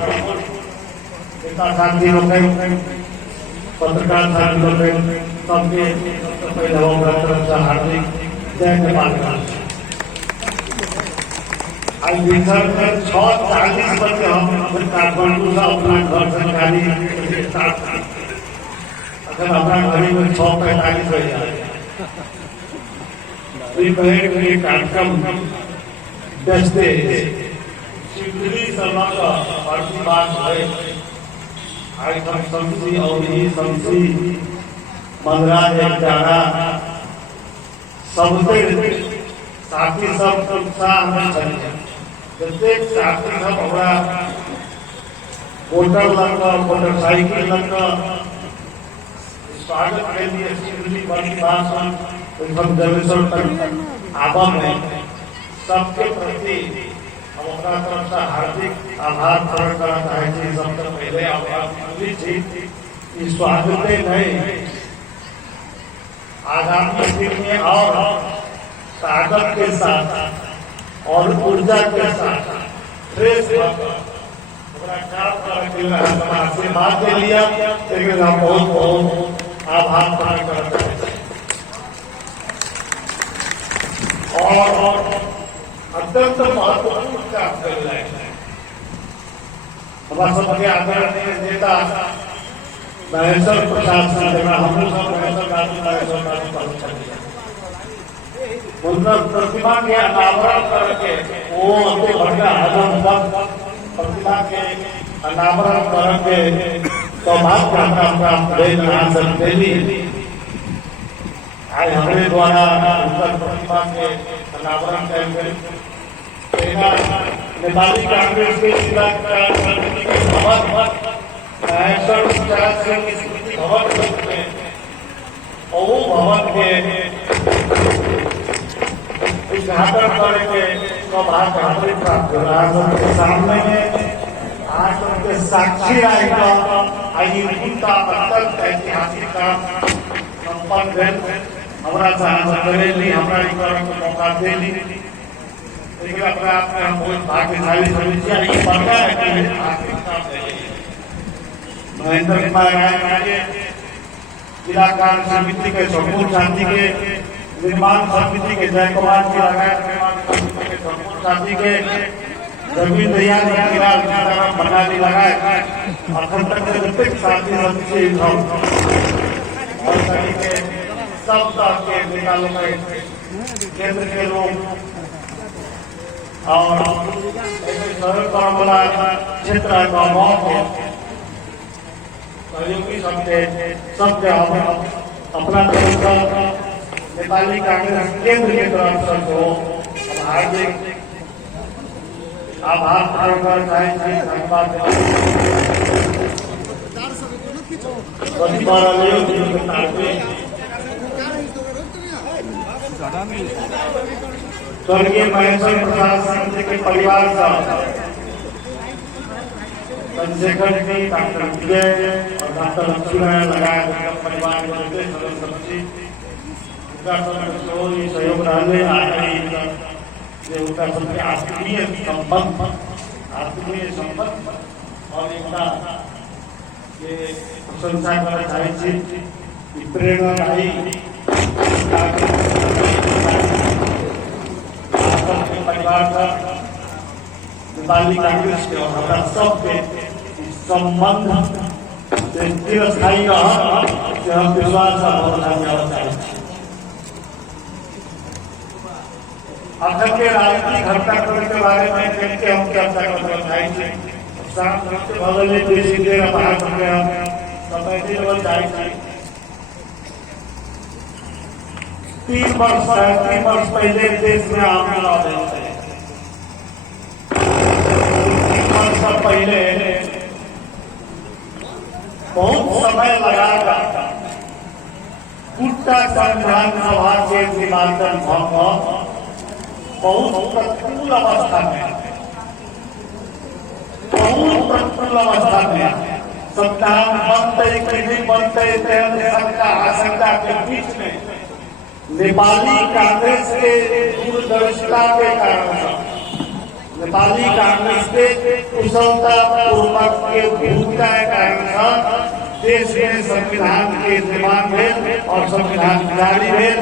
नेता साथी लोग पत्रकार साथी लोग सबके पहले हमारा तरफ से हार्दिक जय नेपाल। आज भीतर में 6:40 बजे हम काठमांडू से अपना घर सरकारी अगर अपना घड़ी में 6:45 बजे आए कार्यक्रम दस्ते शिवगिरी शर्मा का पार्टी बात है। आज हम समझी और ही समझी मनराज एक जाना सबसे साथी सब उत्साह में चले प्रत्येक साथी सब हमारा मोटर लगा मोटरसाइकिल लगा स्वागत के लिए शिवगिरी वाली भाषण सब जगेश्वर तक आवाम है सबके प्रति हम अपना तरफ से हार्दिक आभार प्रकट करना चाहते हैं। सबसे पहले आभार स्वागत नहीं आगामी दिन में और ताकत के साथ और ऊर्जा के साथ फ्रेश आशीर्वाद दे लिया लेकिन हम बहुत बहुत आभार प्रकट करते हैं। और अत्यंत महत्वपूर्ण काम कर रहे हैं हमारे सबके आदरणीय नेता महेश्वर प्रसाद सिंह। हम लोग सब महेश्वर गांधी उनका प्रतिमा के अनावरण करके वो अपने बढ़िया आजम प्रतिमा के अनावरण करके सौभाग्य प्राप्त आज हमारे द्वारा उनका प्रतिमा के अनावरण करेंगे। नेपाली कांग्रेस के जिला भवन महेश्वर प्रसाद सिंह स्मृति भवन में और वो भवन के उद्घाटन करके सौभाग्य हमारे प्राप्त हो रहा है। उनके सामने आज उनके साक्षी आएगा आई उनका अत्यंत ऐतिहासिक काम संपन्न है। हमारा करेली हमारा मौका दे ली लेकिन अपने आप में हम बहुत भाग्यशाली समझिए। ये पता है कि महेंद्र कुमार राय जिला कार्य समिति के संपूर्ण साथी के निर्माण समिति के जय कुमार जी लगाए संपूर्ण साथी के जमीन दयाल बनाने लगाए अखंड तक प्रत्येक साथी सब के निकालों में केंद्र के लोग और क्षेत्र गाँव के सहयोगी सबके अपना नेपाली कांग्रेस केंद्र की तरफ से जो हार्दिक आभार प्रकट करना चाहिए। धन्यवाद स्वर्गीय महेश्वर प्रसाद सिंह जी के परिवार का चंद्रशेखर जी डॉक्टर विजय और डॉक्टर लक्ष्मीनारायण लगाया परिवार के सदस्य सहयोग रहने उनका सबके आत्मीय संबंध और एकता ये प्रशंसा करना चाहिए। प्रेरणादायी परिवार का नेपाली कांग्रेस के और हमारा सबके संबंध चिरस्थायी रहा हम विश्वास अखंड के राजनीतिक घटनाक्रम के बारे में कहते हम चर्चा करना चाहिए। शाम भवन में देश देगा बाहर कर गया समय चाहिए 3 वर्ष पहले देश में आंदोलन हुए थे। 3 वर्ष पहले बहुत समय लगा कुट्टा संविधान सभा के निर्वाचन भंग बहुत प्रतिकूल अवस्था में संविधान बनते कि नहीं बनते आशंका के बीच में नेपाली कांग्रेस के दूरदर्शिता के कारण नेपाली कांग्रेस के कुशलता पूर्वक के भूमिका के कारण देश में संविधान के निर्माण भेल और संविधान जारी भेल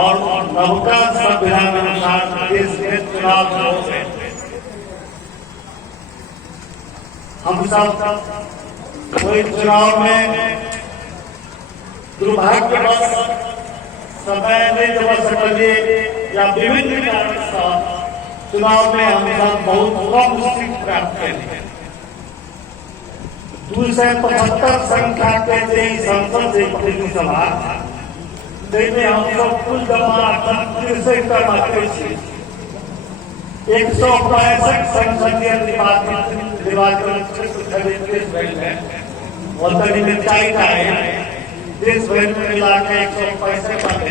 और नवका संविधान अनुसार देश में चुनाव हो गए। हम सब कोई चुनाव में दुर्भाग्यवश समय नहीं दे सकलिए या विभिन्न कारण से चुनाव में हम सब बहुत कम सीट प्राप्त करें। 275 संख्या के संसद से प्रतिनिधि सभा में हम सब कुल जमा 63 मात्र 165 संसदीय निर्वाचन क्षेत्र देश में वतनी में 4 है, देश भर में मिला के 165 पाते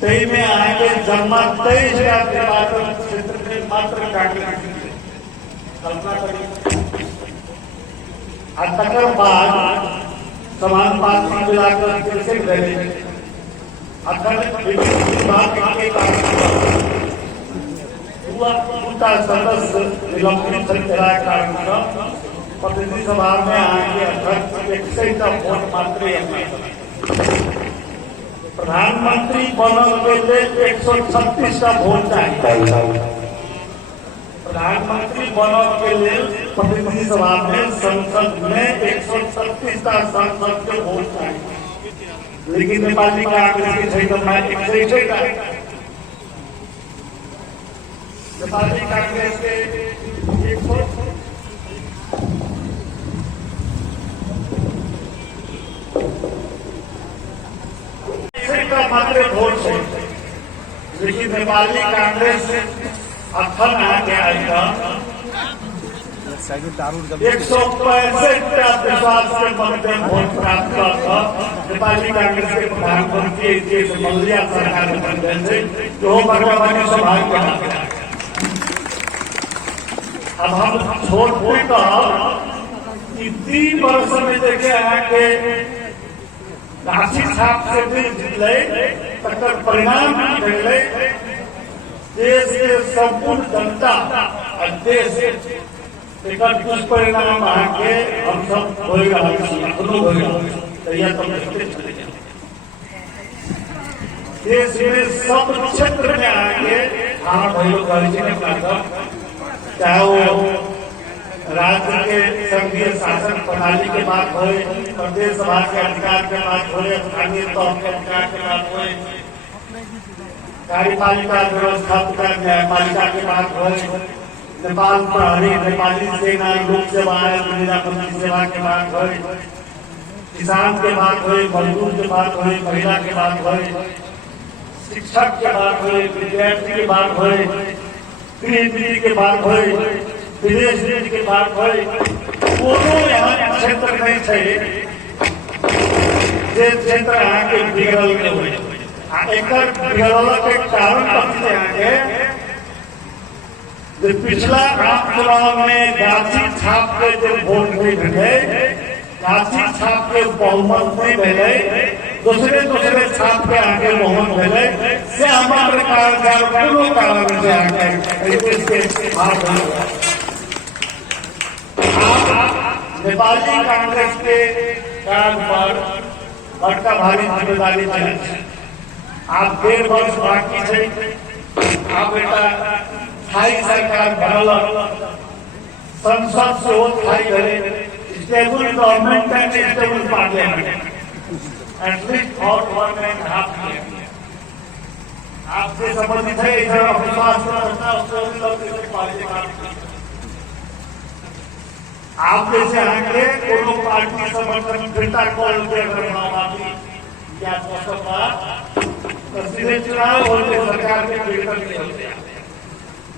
तई में आएंगे जमा 23 निर्वाचन क्षेत्र में मात्र कांग्रेस कल्पना करिए। तकर बाद समान पार्टी मिलाकर कैसे रहे अखंड विभाग के कारण पूरा सदस्य निलंबित कारण प्रतिनिधि सभा में आएंगे अध्यक्ष 61 वोट मात्र प्रधानमंत्री बनने के लिए 136 का वोट चाहिए। प्रधानमंत्री बनने के लिए प्रतिनिधि सभा में संसद में 136 का संसद के वोट चाहिए, लेकिन नेपाली कांग्रेस के क्षेत्र में 61 का नेपाली कांग्रेस के 100 मात्र वोट है, लेकिन नेपाली कांग्रेस अखन आगे आएगा 165 विश्वास के मत में वोट प्राप्त कर नेपाली कांग्रेस के प्रधानमंत्री मल्लिया सरकार बन गए जो भगवान सौभाग्य। अब हम छोड़ कि 3 वर्ष में देखे आगे राशि छाप से भी जितले तक परिणाम मिले देश के संपूर्ण जनता और देश एक दुष्परिणाम आके हम सब हो देश में सब क्षेत्र में आके चाहे वो राज्य के संघीय शासन प्रणाली के बात हो, प्रदेश सभा के अधिकार के बात हो, स्थानीय तौर के अधिकार के बात हो, कार्यपालिका व्यवस्थापिका न्यायपालिका के बात हो, नेपाल प्रहरी नेपाली सेना लोक सेवा आयोग निरापत्ति सेवा के बात हो, किसान के बात हो, मजदूर के बात हो, महिला के बात हो, शिक्षक के बात हो, विद्यार्थी के बात हो, गृह नीति के बात हो, विदेश नीति के बात हो, कोनो यहाँ क्षेत्र नहीं है जे क्षेत्र यहाँ के बिगड़ल के हुए बिगड़ल के कारण कथी आगे जो पिछला आम चुनाव में गाछी छाप के जो वोट नहीं भेटे, गाछी छाप के बहुमत नहीं भेले, दूसरे छाप के आगे बहुमत भेले से हमारे कारण से आगे नेपाली कांग्रेस के कान पर बड़का भारी जिम्मेदारी है। आप 1.5 वर्ष बाकी है, आप बेटा स्थायी सरकार बनल संसद से वो स्थायी रहे stable government and stable parliament at least for 1.5 years आपसे संबंधित है। इधर आप जैसे आगे कोनो पार्टी समर्थन फिरता कॉल के या तो सीधे चुनाव होते सरकार के बिगड़ नहीं होते।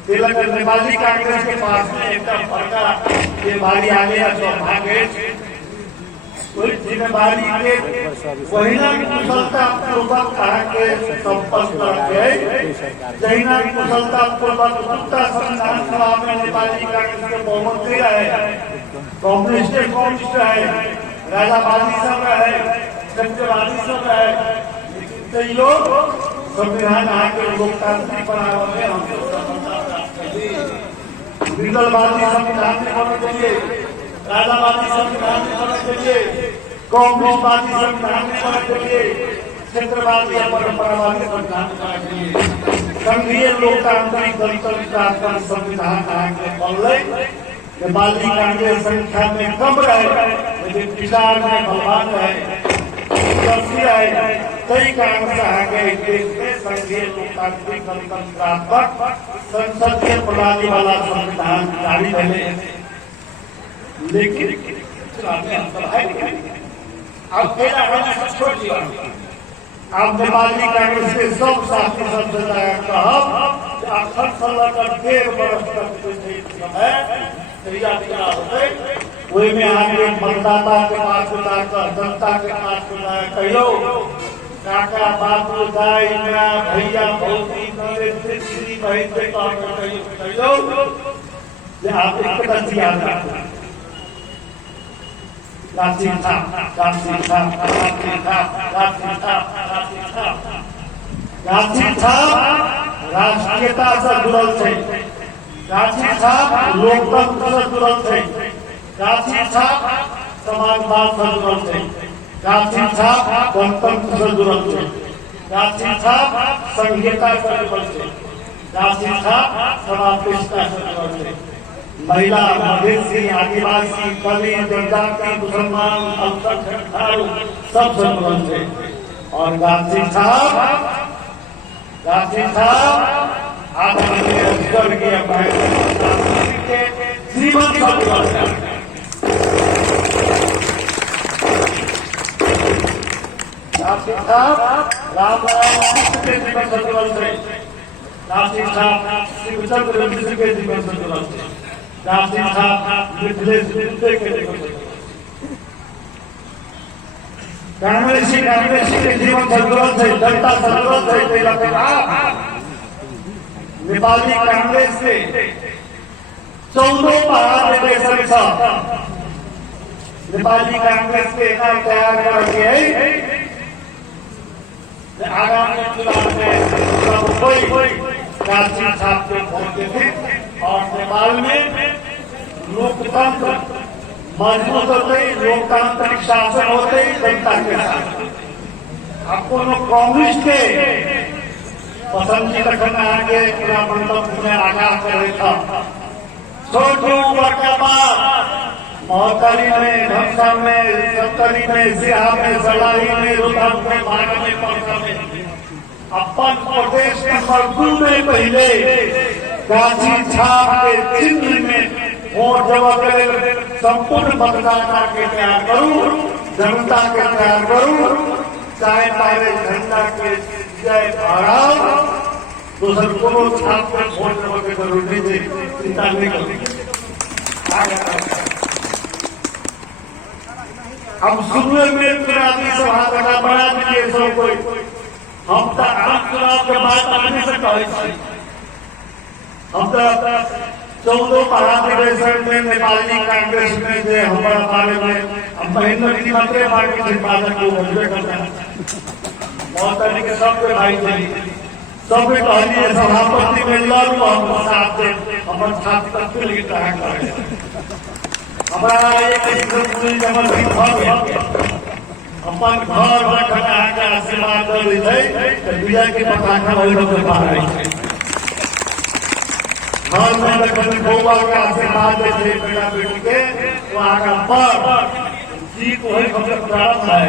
तिलक नेपाली कांग्रेस के पास में एकदम बड़का ये भारी आ गया जो भागे कोई जिम्मेदारी के वहीना कुशलता पूर्वक कहा के संपन्न करके जहीना कुशलता पूर्वक उत्तर संविधान सभा में नेपाली कांग्रेस के बहुमत दिया है, कम्युनिस्ट है, राजावादी सब है, सत्यवादी सब है, कई लोग संविधान आके लोकतांत्रिक बनाने में हमको द्विदलवादी संविधान में होना चाहिए, राजावादी संविधान में होना चाहिए, कांग्रेसवादी संविधान में होना चाहिए, क्षेत्रवादी या परंपरावादी संविधान में होना चाहिए। संघीय लोकतांत्रिक गणतंत्र संविधान आगे बनले नेपाली कांग्रेस संख्या में कम रहे, लेकिन विचार में बलवान रहे, कई कांग्रेस आगे देश में संघीय लोकतांत्रिक गणतंत्रात्मक संसदीय प्रणाली वाला संविधान जारी रहे। लेकिन अब छोड़ दिया, अब नेपाली कांग्रेस के सब साथी सबसे कहब अखन संलग्न 1.5 वर्ष तक समय वही में आगे मतदाता के पास बुलाकर जनता के पास बुलाया कहो काका बाबू दाई भैया भौजी श्री बहन से कहो आप एक तरह याद रखो गांधी था राष्ट्रीयता से जुड़ल थे, गांधी साहब लोकतंत्र से जुड़ल थे, गांधी साहब समाजवाद से जुड़ल थे, गांधी साहब गणतंत्र से जुड़ल थे, गांधी साहब संहिता से जुड़ल थे, गांधी साहब समावेशिता से जुड़ल थे। महिला, मधेसी, आदिवासी, दलित, जनजाति, मुसलमान, अल्पसंख्यक सब से जुड़ल थे। और गांधी साहब स्वर्गीय के जीवन रामनारायण के जीवन संतुलन से, गांधी साहब शिवचंद्र मिश्र के जीवन संतुलन से, गांधी साहब मिथिलेश गुप्ते के जीवन संतुलन, कांग्रेसी के जीवन संतुलन से, जनता संतुलन से नेपाली कांग्रेस से 14 महाधिवेशन था। नेपाली कांग्रेस के तैयार करके आगामी चुनाव में सब कोई गांधी साहब के वोट देते और नेपाल में लोकतंत्र मजबूत होते, लोकतांत्रिक शासन होते जनता के साथ। आपको कांग्रेस के पसंद की रखना आगे पूरा मंडप में आगाह कर रहा था। छोटी उम्र के बाद मोहतरी में, ढमसा में, सत्तरी में, सिहा में, सड़ाई में, रुधम में, भागा में, पड़ता में अपन प्रदेश नंबर 2 में पहले गांधी साहब के चिन्ह में वोट जमा करे संपूर्ण मतदाता के तैयार करूं, जनता के तैयार करूं, चाहे पहले झंडा के जय भारत दूसर को छात्र वोट जमा के जरूर नहीं चिंता नहीं करें। अब सुनने में चुनावी सभा का बड़ा दिए सब कोई हम तो आम चुनाव के बाद आने से कहे हम तो 14 महाधिवेशन में नेपाली कांग्रेस में जो हमारा बारे में हम महेंद्र जी मंत्री पार्टी संपादक को मजबूर करते हैं बहुत के सबके भाई थे सबके कहलिए सभापति में लड़ू हम साथ हमारे साथ तक के हमारा एक पूरी जमन अपन घर रखना के आशीर्वाद दे विजय के पताका घर में रखने गोवा के आशीर्वाद दे बेटा बेटी के वहाँ का पर जीत वही खबर प्राप्त है।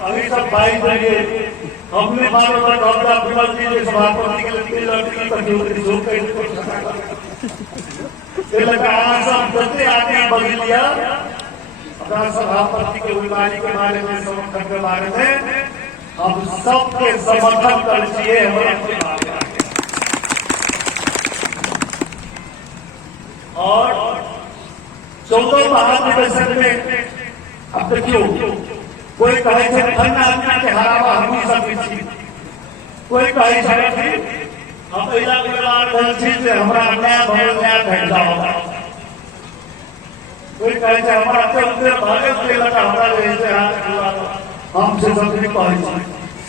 अभी सब भाई जाइए हमने मानो विमल जी के सभापति के लिए लड़की सब आगे बढ़ लिया अपना सभापति के बीमारी के बारे में समर्थन के बारे में हम सबके समर्थन कर चाहिए और 14 महाधिवेशन में अब देखियो कोई कहे थे ठंडा आदमी के हरावा हम सब कोई कहे थे हम इला बिलार भेल छी जे हमरा नया भवन नया भेट जाओ कोई कहे छै हमरा से उतरे भागे से लगा हमरा जैसे हाथ हम से सबके कहै छी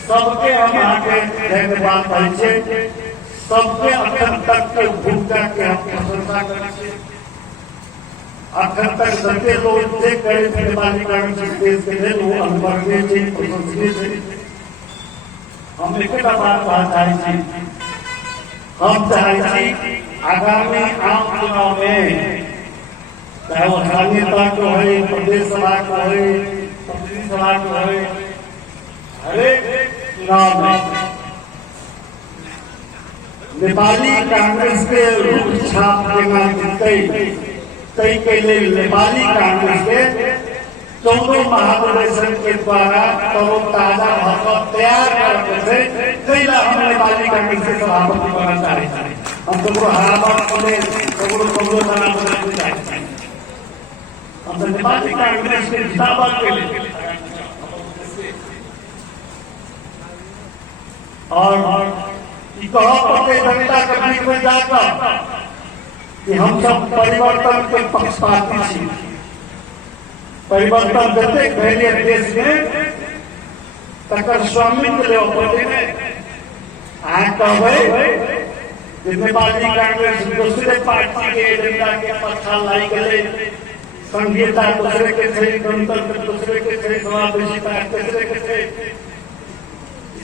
सबके हम आके धन्यवाद कहै छै सबके अखन तक के भूमिका के हम प्रशंसा करै छी अखन तक जते लोग जे करे छै नेपाली कांग्रेस देश के लेल वो अनुभवी छै प्रशंसनीय छै हम एकटा बात कहै छी हम चाहे छी आगामी आम चुनाव में चाहे वो स्थानीय सभा को है प्रदेश सभा को है प्रतिनिधि सभा को है हरेक चुनाव में नेपाली कांग्रेस के रूप छाप देना जीते तय के लिए नेपाली कांग्रेस के 14 महाधिवेशन के द्वारा तरोताजा भर तैयार करके हम नेपाली कांग्रेस के सभापति बनना चाहे हम सबको हरावा सबको कमजोर बनाना चाहते हैं हम नेपाली कांग्रेस के जितावा के लिए और जनता के बीच में जाकर कि हम सब परिवर्तन के पक्षपाती छी परिवर्तन जते पहले देश में तकर स्वामित्व ले पड़े आ कहबै जे नेपाली कांग्रेस दूसरे पार्टी के एजेंडा के पछा लाई गए संघीयता दूसरे के छै गणतंत्र दूसरे के छै समावेशिता दूसरे के छै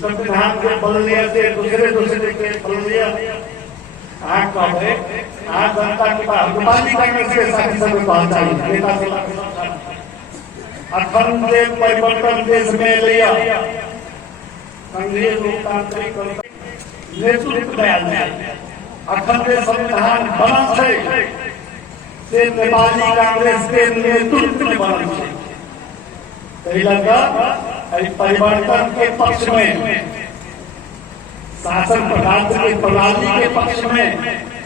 संविधान के बदल लिया से दूसरे के बदल लिया आ कहबै आ जनता के पास नेपाली कांग्रेस के साथ सब पहुंचाई नेता से अखन जे परिवर्तन देश में लिया संघीय लोकतांत्रिक नेतृत्व में अखन जे संविधान बनल छै से नेपाली कांग्रेस के नेतृत्व में बनल छै तै लगा परिवर्तन के पक्ष में शासन प्रणाली के पक्ष में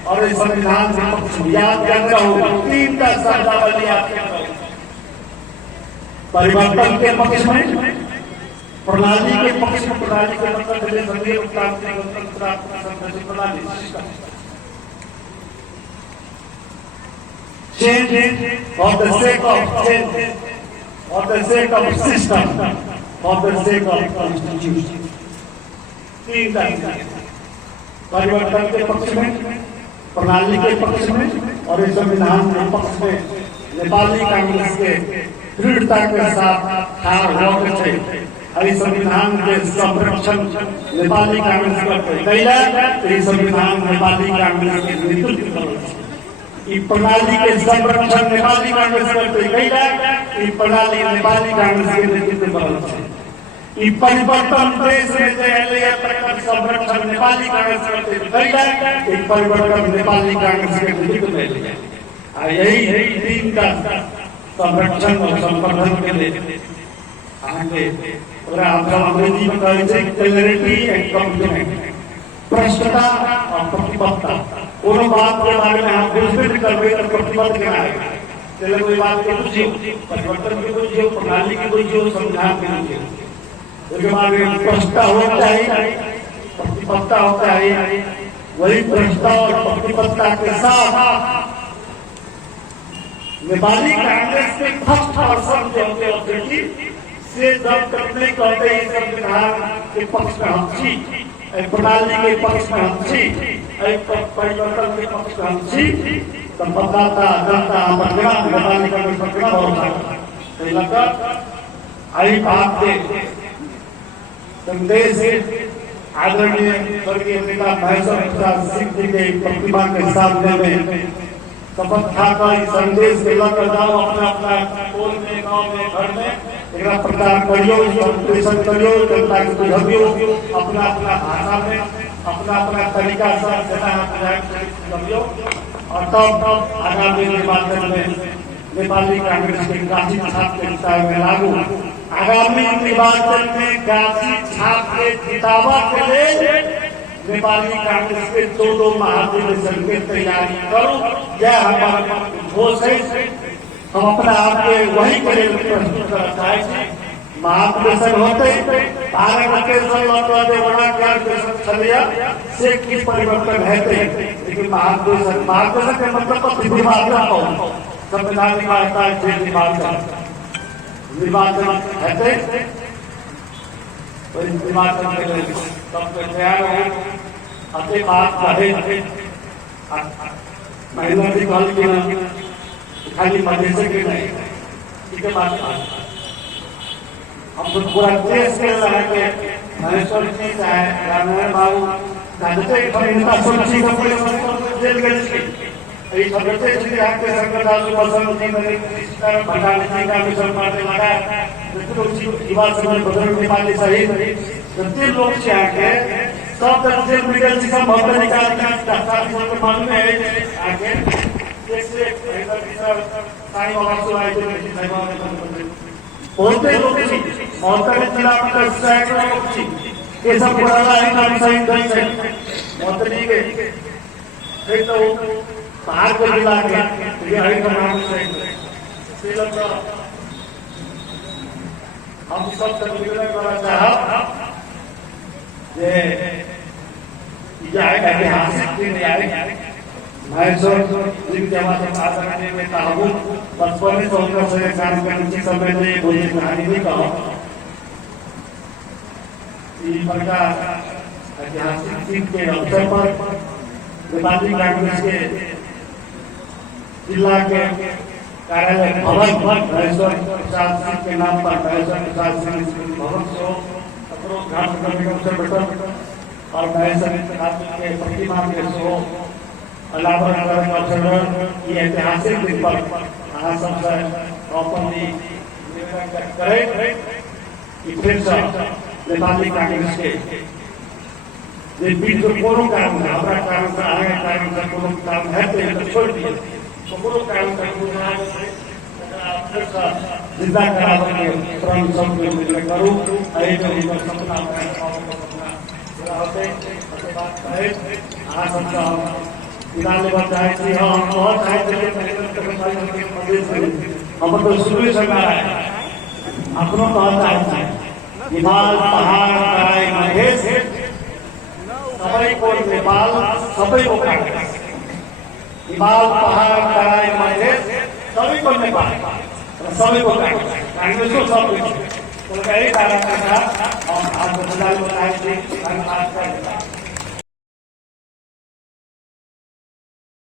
और इस संविधान के पक्ष में याद करता हूँ 3 का शब्दावली आपके परिवर्तन के पक्ष में प्रणाली के पक्ष में प्रणाली के मतलब संघीय लोकतांत्रिक प्रणाली change for the sake of change for the sake of system for the sake of constitution परिवर्तन के पक्ष में प्रणाली के पक्ष में और इस संविधान के पक्ष में नेपाली कांग्रेस के दृढ़ता के साथ ठाड़ होकर छै संविधान के संरक्षण नेपाली कांग्रेस करते संविधान नेपाली कांग्रेस के नेतृत्व में प्रणाली के संरक्षण नेपाली कांग्रेस करते प्रणाली नेपाली कांग्रेस के नेतृत्व में परिवर्तन देश में संरक्षण नेपाली कांग्रेस करते परिवर्तन नेपाली कांग्रेस के नेतृत्व में यही 3 का संरक्षण और संवर्धन के लिए आगे अंग्रेजी में कहे छै क्लैरिटी एंड कॉम्प्लीमेंट प्रश्नता और प्रतिबद्धता कोनो बात के बारे में हम डिस्कस करबे तो प्रतिबद्ध केना है चले कोई बात के बुझियो परिवर्तन के बुझियो प्रणाली के बुझियो संविधान के बुझियो उसके बाद प्रश्नता होना चाहिए प्रतिबद्धता होता है वही प्रश्नता और प्रतिबद्धता के साथ नेपाली कांग्रेस के फर्स्ट पर्सन जो होते ऑब्जेक्टिव से जब तक नहीं कहते संविधान के पक्ष में हम छी प्रणाली के पक्ष में हम छी परिवर्तन के पक्ष में हम छी तो मतदाता जनता नेपाली कांग्रेस पर कितना भरोसा लगा आई बात के संदेश आदरणीय स्वर्गीय नेता महेश्वर प्रसाद सिंह जी के प्रतिमा के सामने में शपथ खाकर संदेश लेकर जाओ अपना अपना टोल में गांव में घर में एक प्रचार करियो संप्रेषण करियो जनता को बुझाइयो अपना अपना भाषा में अपना अपना तरीका से करियो और तब आगामी निर्वाचन में नेपाली कांग्रेस के गाछी छाप के विषय में लागू आगामी निर्वाचन में गाछी छाप के जितावा के लिए नेपाली कांग्रेस के 2 महाधिवेशन की तैयारी करो यह हमारा घोष है हम अपना आप के वही के लिए प्रस्तुत करना चाहे महाधिवेशन होते भारत के से किस परिवर्तन है लेकिन महाधिवेशन के मतलब तो संविधान कहता है फिर निर्वाचन है तो निर्वाचन के लिए सब तैयार हो अपने बात कहे महिला भी कल की खाली मजे के नहीं ठीक है बात हम तो पूरा देश के लगे महेश्वर जी चाहे रामनारायण बाबू जानते हैं पर इनका सोची का कोई जेल गए ये सबसे इसलिए आपके संकट आलू पसंद नहीं मेरे मिनिस्टर भंडारी जी का मिशन मारने वाला तो युवा समाज बदल नेपाली सहित जतने लोग से आके सब तरह मीडिया से सब भक्त निकाल के दफ्तर को मालूम है आके जैसे साईं बाबा से आए थे साईं बाबा ने बोलते लोग मौका में जिला में सैकड़ों लोग ये सब पुराना है ना सही ढंग से मौत नहीं गई फिर तो बाहर को जिला के ये है नाम से श्रीलंका हम सब तक निवेदन करना चाहब जे ये है ऐतिहासिक दिन है महेश्वर जी के हमारे बात करने में कहा बचपन से उनका से काम करने के समय में बोली कहानी नहीं कहा इस प्रकार ऐतिहासिक दिन के अवसर पर नेपाली कांग्रेस के जिला के कार्यालय भवन महेश्वर प्रसाद सिंह के नाम पर महेश्वर प्रसाद सिंह भवन से घाट करने का अवसर बैठा और महेश्वर प्रसाद के प्रतिमा के सो अनावरण करने का अवसर ये ऐतिहासिक दिन पर यहाँ सबसे प्रॉपरली निवेदन करें कि फिर से नेपाली कांग्रेस के बीच में कोनो काम है हमारा काम का आगे काम का कोनो काम है तो छोड़ दिए तो कोनो काम का जिंदा कराने के श्रम सब मिलकर करूँ अरे जो सपना पूरा होते बात करें यहाँ सबका इनाले बताए कि हम बहुत हम तो शुरू से अपनों कहता है हिमाल पहाड़ तराई मधेश सबै को नेपाल सबै को कांग्रेस हिमाल पहाड़ तराई मधेश सबै को नेपाल सबै को कांग्रेस को सब तो यही कारण था और आज बताए थे